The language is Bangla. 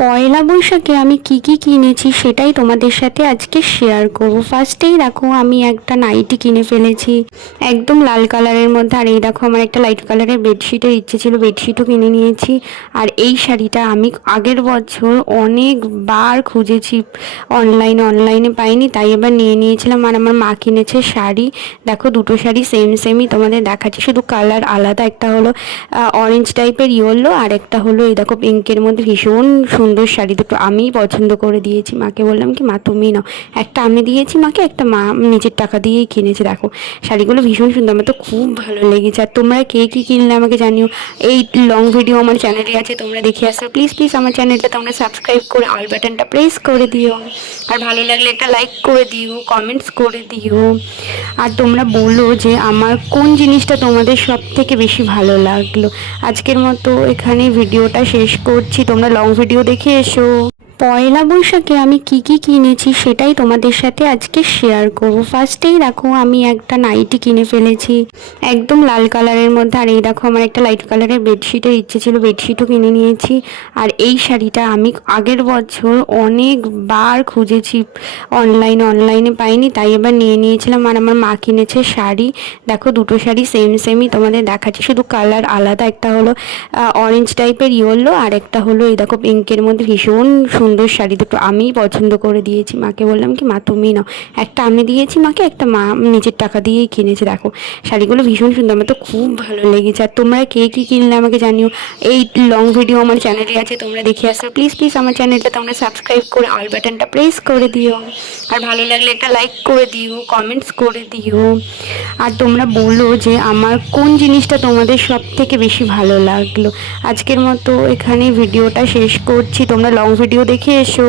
পয়লা বৈশাখে আমি কি কিনেছি সেটাই তোমাদের সাথে আজকে শেয়ার করব। ফার্স্টেই দেখো আমি একটা নাইটি কিনে ফেলেছি একদম লাল কালারের মধ্যে। আর এই দেখো আমার একটা লাইট কালারের বেডশিটের ইচ্ছে ছিল, বেডশিটও কিনে নিয়েছি। আর এই শাড়িটা আমি আগের বছর অনেকবার খুঁজেছি, অনলাইনে পাইনি, তাই এবার নিয়ে নিয়েছিলাম। আর আমার মা কিনেছে শাড়ি, দেখো দুটো শাড়ি সেমই তোমাদের দেখাচ্ছি, শুধু কালার আলাদা। একটা হলো অরেঞ্জ টাইপের ইয়েলো, আর একটা হলো এই দেখো পিঙ্কের মধ্যে। ভীষণ সুন্দর শাড়ি, দুটো আমিই পছন্দ করে দিয়েছি। মাকে বললাম কি মা তুমি নাও, একটা আমি দিয়েছি মাকে, একটা মা নিজের টাকা দিয়েই কিনেছে। দেখো শাড়িগুলো ভীষণ সুন্দর, আমার তো খুব ভালো লেগেছে। আর তোমরা কে কী কিনলে আমাকে জানিও। এই লং ভিডিও আমার চ্যানেলে আছে, তোমরা দেখে আসো। প্লিজ আমার চ্যানেলটা তোমরা সাবস্ক্রাইব করে অল বাটনটা প্রেস করে দিও। আর ভালো লাগলে একটা লাইক করে দিও, কমেন্টস করে দিও। আর তোমরা বলো যে আমার কোন জিনিসটা তোমাদের সব থেকে বেশি ভালো লাগলো। আজকের মতো এখানে ভিডিওটা শেষ করছি, তোমরা লং ভিডিও দেখে এসো। পয়লা বৈশাখে আমি কি কিনেছি সেটাই তোমাদের সাথে আজকে শেয়ার করব। ফার্স্টেই দেখো আমি একটা নাইটি কিনে ফেলেছি একদম লাল কালারের মধ্যে। আর এই দেখো আমার একটা লাইট কালারের বেডশিটের ইচ্ছে ছিল, বেডশিটও কিনে নিয়েছি। আর এই শাড়িটা আমি আগের বছর অনেকবার খুঁজেছি, অনলাইনে পাইনি, তাই এবার নিয়ে নিয়েছিলাম। আর আমার মা কিনেছে শাড়ি, দেখো দুটো শাড়ি সেমই তোমাদের দেখাচ্ছি, শুধু কালার আলাদা। একটা হলো অরেঞ্জ টাইপের ইয়েলো, আর একটা হলো এই দেখো পিঙ্কের মধ্যে। ভীষণ সুন্দর শাড়ি, দুটো আমিই পছন্দ করে দিয়েছি। মাকে বললাম কি মা তুমি নাও, একটা আমি দিয়েছি মাকে, একটা মা নিজের টাকা দিয়েই কিনেছে। দেখো শাড়িগুলো ভীষণ সুন্দর, আমার তো খুব ভালো লেগেছে। আর তোমরা কে কী কিনলে আমাকে জানিও। এই লং ভিডিও আমার চ্যানেলে আছে, তোমরা দেখে আসো। প্লিজ আমার চ্যানেলটা তোমরা সাবস্ক্রাইব করে অল বাটনটা প্রেস করে দিও। আর ভালো লাগলে একটা লাইক করে দিও, কমেন্টস করে দিও। আর তোমরা বলো যে আমার কোন জিনিসটা তোমাদের সব থেকে বেশি ভালো লাগলো। আজকের মতো এখানে ভিডিওটা শেষ করছি, তোমরা লং ভিডিও দেখে এসো।